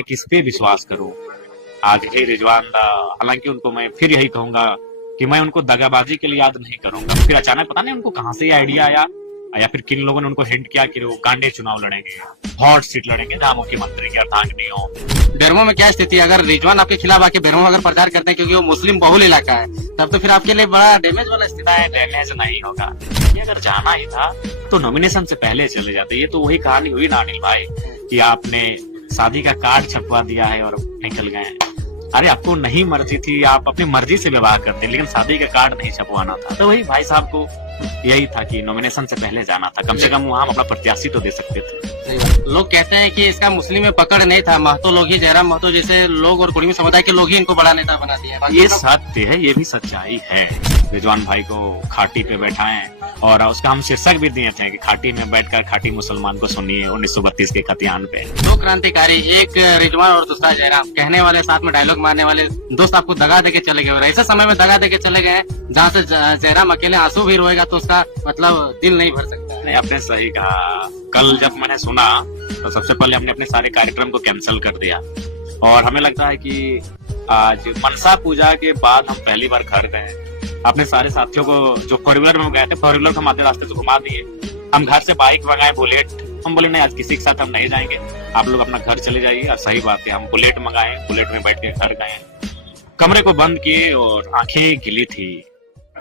किस पे विश्वास करूं। आज ही रिजवान हालांकि उनको मैं फिर यही कहूंगा कि मैं उनको दगाबाजी के लिए याद नहीं करूंगा। फिर अचानक पता नहीं उनको कहां से ये आइडिया आया या फिर किन लोगों ने उनको हिंट किया कि वो गांडे चुनाव लड़ेंगे, हॉट सीट लड़ेंगे जहां मुख्यमंत्री की अर्धांगिनी हो। बेरमो में क्या स्थिति है? अगर रिजवान आपके खिलाफ आके बेरमो अगर प्रचार करते हैं, क्योंकि वो मुस्लिम बहुल इलाका है, तब तो फिर आपके लिए बड़ा डैमेज वाला स्थिति है। डैमेज नहीं होगा। ये अगर जाना ही था तो नॉमिनेशन से पहले चले जाते। ये तो वही कहानी हुई ना अनिल भाई कि आपने शादी का कार्ड छपवा दिया है और निकल गए। अरे आपको नहीं मर्जी थी, आप अपनी मर्जी से विवाह करते, लेकिन शादी का कार्ड नहीं छपवाना था। तो वही भाई साहब को यही था कि नॉमिनेशन से पहले जाना था, कम से कम वहां अपना प्रत्याशी तो दे सकते थे। लोग कहते हैं कि इसका मुस्लिम में पकड़ नहीं था, महतो लोग ही, जयराम महतो जैसे लोग और कुर्मी समुदाय के लोग ही इनको बड़ा नेता बना दिया। ये सत्य है, ये भी सच्चाई है। रिजवान भाई को खाटी पे बैठाएं और उसका हम शीर्षक भी दिए थे कि खाटी में बैठकर खाटी मुसलमान को सुनिए 1932 के खतियान पे। दो क्रांतिकारी, एक रिजवान और दूसरा जयराम, कहने वाले साथ में डायलॉग मारने वाले दोस्त आपको दगा देके चले गए और ऐसे समय में दगा देके चले गए जहाँ से जयराम अकेले आंसू भी रोएगा तो उसका मतलब दिल नहीं भर सकता। नहीं, आपने सही कहा। कल जब मैंने सुना तो सबसे पहले हमने अपने सारे कार्यक्रम को कैंसिल कर दिया और हमें लगता है कि आज मनसा पूजा के बाद हम पहली बार घर गए। अपने सारे साथियों को जो फोर व्हीलर में गए थे, फोर व्हीलर को हम आधे रास्ते से घुमा दिए। हम घर से बाइक मंगाए बुलेट। हम बोले नहीं, आज किसी के साथ हम नहीं जाएंगे, आप लोग अपना घर चले जाइए। और सही बात है, हम बुलेट मंगाए, बुलेट में बैठ के घर गए। कमरे को बंद किए और आंखें गिली थी।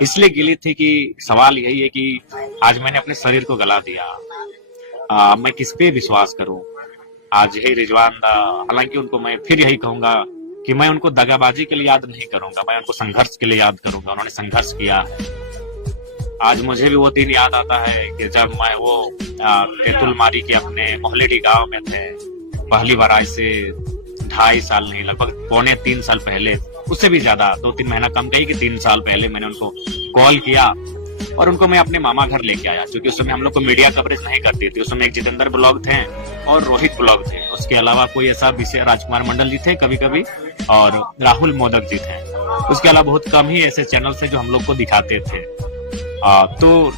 इसलिए गिली थी कि सवाल यही है कि आज मैंने अपने शरीर को गला दिया। मैं किस पे विश्वास करूं। आज ही रिजवान हालांकि उनको मैं फिर यही कहूंगा कि मैं उनको दगाबाजी के लिए याद नहीं करूंगा, मैं उनको संघर्ष के लिए याद करूंगा। उन्होंने संघर्ष किया है। आज मुझे भी वो दिन याद आता है कि जब मैं वो तेतुलमारी के अपने मोहल्ले गांव में थे। पहली बार आज से 2.5 साल नहीं, लगभग 2.25-3 साल पहले, उससे भी ज्यादा 2-3 महीना कम कही कि 3 साल पहले मैंने उनको कॉल किया और उनको मैं अपने मामा घर लेके आया। क्योंकि उस समय हम लोग को मीडिया कवरेज नहीं करती थी। उस समय एक जितेंद्र ब्लॉग थे और रोहित ब्लॉग थे। उसके अलावा कोई ऐसा विषय राजकुमार मंडल जी थे कभी कभी और राहुल मोदक जी थे। उसके अलावा बहुत कम ही ऐसे चैनल थे जो हम लोग को दिखाते थे। तो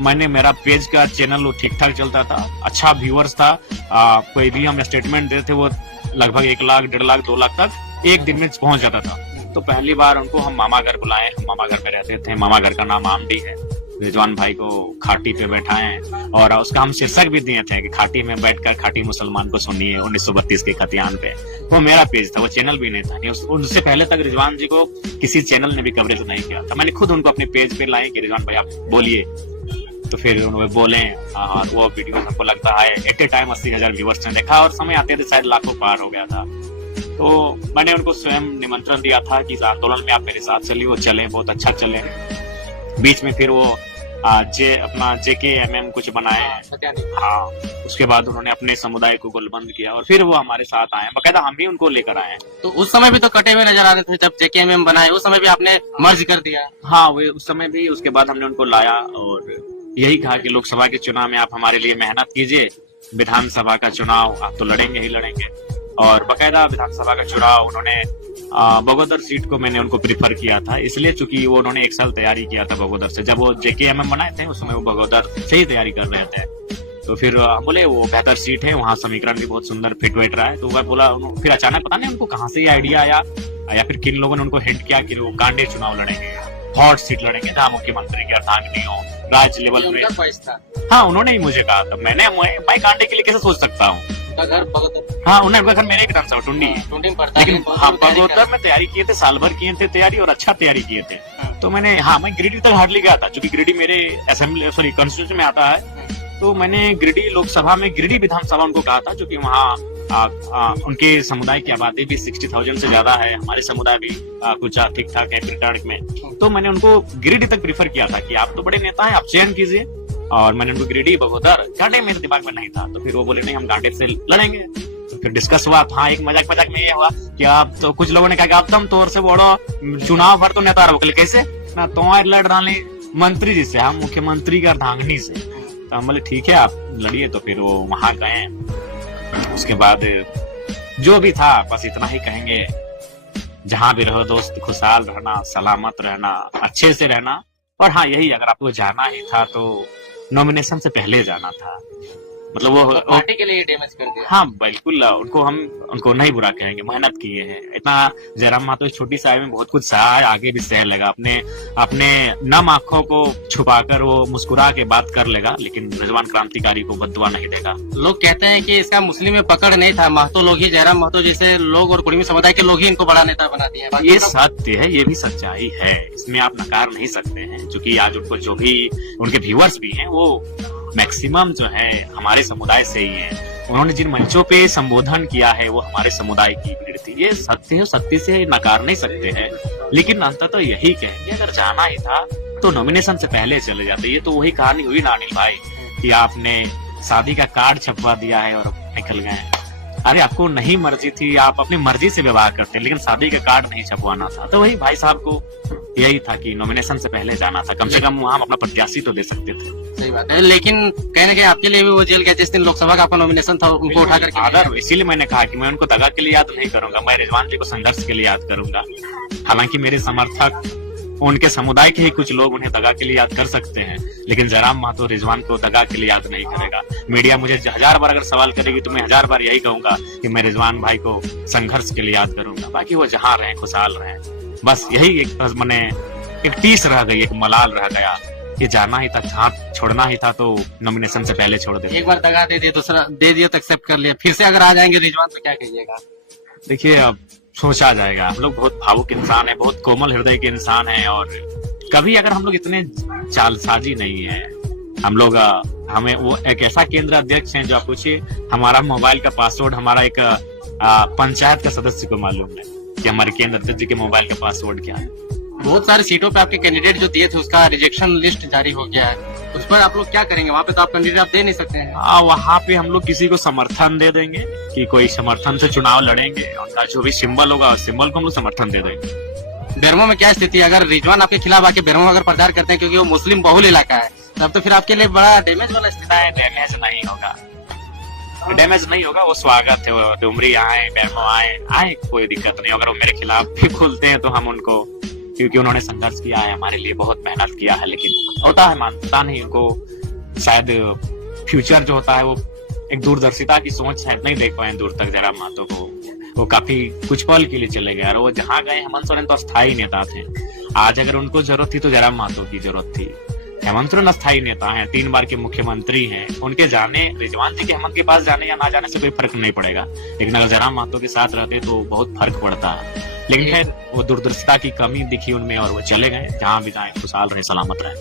मैंने मेरा पेज का चैनल वो ठीक ठाक चलता था, अच्छा व्यूअर्स था। कोई भी हम स्टेटमेंट देते थे वो लगभग 1 लाख, 1.5 लाख, 2 लाख तक एक दिन में पहुंच जाता था। तो पहली बार उनको हम मामा घर बुलाए। हम मामा घर में रहते थे। मामा घर का नाम आमडी है। रिजवान भाई को खाटी पे बैठाएं और उसका हम शीर्षक भी दिए थे कि खाटी में बैठकर खाटी मुसलमान को सुनिए 1932 के खतियान पे। वो मेरा पेज था, वो चैनल भी नहीं था। उससे पहले तक रिजवान जी को किसी चैनल ने भी कवरेज नहीं किया था। मैंने खुद उनको अपने पेज पे लाए कि रिजवान भैया बोलिए। तो फिर उन्होंने बोले और वो वीडियो हमको लगता है एट ए टाइम 80,000 व्यूअर्स ने देखा और समय आते थे शायद लाखों पार हो गया था। तो मैंने उनको स्वयं निमंत्रण दिया था कि इस आंदोलन में आप मेरे साथ चलिए। वो चले, बहुत अच्छा चले। बीच में फिर वो अपना JKMM कुछ बनाए। हाँ, उसके बाद उन्होंने अपने समुदाय को गोलबंद किया और फिर वो हमारे साथ आए। बकायदा हम ही उनको लेकर आए। तो उस समय भी तो कटे हुए नजर आ रहे थे जब JKMM बनाए, उस समय भी आपने मर्ज कर दिया। हाँ, वो उस समय भी। उसके बाद हमने उनको लाया और यही कहा कि लोकसभा के चुनाव में आप हमारे लिए मेहनत कीजिए, विधानसभा का चुनाव आप तो लड़ेंगे ही लड़ेंगे। और बकायदा विधानसभा का चुनाव उन्होंने बगोदर सीट को मैंने उनको प्रीफर किया था, इसलिए चूंकि वो उन्होंने 1 साल तैयारी किया था बगोदर से। जब वो JKMM बनाए थे उस समय वो बगोदर से ही तैयारी कर रहे थे। तो फिर हम बोले वो बेहतर सीट है, वहाँ समीकरण भी बहुत सुंदर फिट वेट रहा है। तो वह बोला। फिर अचानक पता नहीं उनको कहाँ से ये आइडिया आया या फिर किन लोगों ने उनको हिंट किया कि वो गांडे चुनाव लड़ेंगे, हॉट सीट लड़ेंगे जहाँ मुख्यमंत्री की अर्धांगिनी हो, राज्य लेवल में। हाँ, उन्होंने ही मुझे कहा था। मैं गांडे के लिए कैसे सोच सकता हूँ। हाँ, उन्होंने घर मेरे घर टुंडी है। लेकिन हाँ, बगोदर में तैयारी किए थे, साल भर किए थे तैयारी और अच्छा तैयारी किए थे। तो मैं गिरिडीह तक हार्डली गया था, क्योंकि गिरिडीह मेरे कॉन्स्टिट्यूशन में आता है। तो मैंने गिरिडीह लोकसभा में गिरिडीह विधानसभा उनको कहा था, क्योंकि वहाँ उनके समुदाय की आबादी भी 60,000 से ज्यादा है। हमारे समुदाय भी कुछ ठीक ठाक है रिटार्ड में। तो मैंने उनको गिरिडीह तक प्रीफर किया था कि आप तो बड़े नेता है, आप चयन कीजिए। और मैंने उनको गिरिडीह, बगोदर, गांडे मेरे दिमाग में नहीं था। तो फिर वो बोले नहीं, हम गांडे से लड़ेंगे। तो फिर डिस्कस हुआ। हाँ, एक मजाक में ये हुआ कि आप तो, कुछ लोगों ने कहा कि आप तुम तौर से बोलो चुनाव भर तो नेता रहो, कैसे ना तुम्हारे लड़ रहे मंत्री जी से, हम मुख्यमंत्री की अर्धांगिनी से। तो हम बोले ठीक है आप लड़िए। तो फिर वो वहां गए। उसके बाद जो भी था बस इतना ही कहेंगे, जहां भी रहो दोस्त खुशहाल रहना, सलामत रहना, अच्छे से रहना। और हाँ, यही अगर आपको जाना ही था तो नॉमिनेशन से पहले जाना था। मतलब वो पार्टी के लिए डैमेज कर दिया। हाँ बिल्कुल, उनको नहीं बुरा कहेंगे, मेहनत किए हैं इतना। जयराम महतो इस छोटी सी आयु में बहुत कुछ सहा है, आगे भी सह लेगा, अपने नम आंखों को छुपाकर वो मुस्कुरा के बात कर लेगा, लेकिन रिजवान क्रांतिकारी को बददुआ नहीं देगा। लोग कहते हैं कि इसका मुस्लिम में पकड़ नहीं था, महतो लोग ही, जयराम महतो जैसे लोग और कुर्मी समुदाय के लोग ही इनको बड़ा नेता बना दिए हैं। ये सत्य है, ये भी सच्चाई है, इसमें आप नकार नहीं सकते हैं, क्योंकि आज उनको जो भी उनके व्यूअर्स भी हैं वो मैक्सिमम जो है हमारे समुदाय से ही है। उन्होंने जिन मंचों पे संबोधन किया है वो हमारे समुदाय की भीड़ थी, ये सत्य है, सत्य से नकार नहीं सकते हैं। लेकिन अंततः तो यही कहेंगे, अगर जाना ही था तो नॉमिनेशन से पहले चले जाते। ये तो वही कहानी हुई ना अनिल भाई, कि आपने शादी का कार्ड छपवा दिया है और निकल गए। अरे आपको नहीं मर्जी थी, आप अपनी मर्जी से विवाह करते, लेकिन शादी का कार्ड नहीं छपवाना था। तो वही भाई साहब को यही था कि नॉमिनेशन से पहले जाना था, कम से कम वहाँ अपना प्रत्याशी तो दे सकते थे। सही बात है, लेकिन कहने के आपके लिए भी वो जेल गए जिस दिन लोकसभा का आपका नॉमिनेशन था, उनको उठा करके अगर इसीलिए मैंने कहा कि मैं उनको दगा के लिए याद नहीं करूंगा, मैं रिजवान जी को संघर्ष के लिए याद करूंगा। हालांकि मेरे समर्थक, उनके समुदाय के ही कुछ लोग उन्हें दगा के लिए याद कर सकते हैं, लेकिन जयराम महतो रिजवान को दगा के लिए याद नहीं करेगा। मीडिया मुझे 1000 बार अगर सवाल करेगी तो मैं 1000 बार यही कहूंगा कि मैं रिजवान भाई को संघर्ष के लिए याद करूंगा। बाकी वो जहां रहे खुशहाल रहे, बस यही एक टीस रह गई, एक मलाल रह गया कि जाना ही था, हाथ छोड़ना ही था तो नॉमिनेशन से पहले छोड़ दे। एक बार दगा दे दिया, दूसरा दे दिया तो एक्सेप्ट कर लिया, फिर से अगर आ जाएंगे रिजवान तो क्या कहिएगा? देखिए अब सोचा जाएगा, हम लोग बहुत भावुक इंसान है, बहुत कोमल हृदय के इंसान है, और कभी अगर हम लोग इतने चालसाजी नहीं है, हम लोग हमें वो एक ऐसा केंद्र अध्यक्ष है जो आप पूछिए, हमारा मोबाइल का पासवर्ड हमारा एक पंचायत का सदस्य को मालूम है कि हमारे केंद्र अध्यक्ष जी के मोबाइल का पासवर्ड क्या है। बहुत सारी सीटों पे आपके कैंडिडेट जो दिए थे उसका रिजेक्शन लिस्ट जारी हो गया है, उस पर आप लोग क्या करेंगे? वहाँ पे तो आप कैंडिडेट आप दे नहीं सकते हैं। वहाँ पे हम लोग किसी को समर्थन दे देंगे कि कोई समर्थन से चुनाव लड़ेंगे, उनका जो भी सिंबल होगा उस सिंबल को हम लोग समर्थन दे देंगे। बेरमो में क्या स्थिति है? अगर रिजवान आपके खिलाफ आके बेरमो अगर प्रचार करते हैं, क्योंकि वो मुस्लिम बहुल इलाका है, तब तो फिर आपके लिए बड़ा डैमेज वाला स्थिति है। डैमेज नहीं होगा, डैमेज नहीं होगा, वो स्वागत है, वो डुमरी आए, बेरमो आए, कोई दिक्कत नहीं। अगर वो मेरे खिलाफ भी खुलते हैं तो हम उनको, क्योंकि उन्होंने संघर्ष किया है, हमारे लिए बहुत मेहनत किया है, लेकिन होता है मानता नहीं, उनको शायद फ्यूचर जो होता है वो एक दूरदर्शिता की सोच है, नहीं देख पाए दूर तक जयराम महतो को। वो काफी कुछ पल के लिए चले गए और वो जहाँ गए, हेमंत सोरेन तो अस्थायी नेता थे। आज अगर उनको जरूरत थी तो जयराम महतो की जरूरत थी। हेमंत सोरेन अस्थायी नेता हैं, 3 बार के मुख्यमंत्री हैं, उनके जाने, रिजवान जी के हेमंत के पास जाने या ना जाने से कोई फर्क नहीं पड़ेगा, लेकिन अगर जयराम महतो के साथ रहते तो बहुत फर्क पड़ता है। लेकिन खैर वो दूरदर्शिता की कमी दिखी उनमें और वो चले गए, जहां भी जाए खुशहाल रहे, सलामत रहे।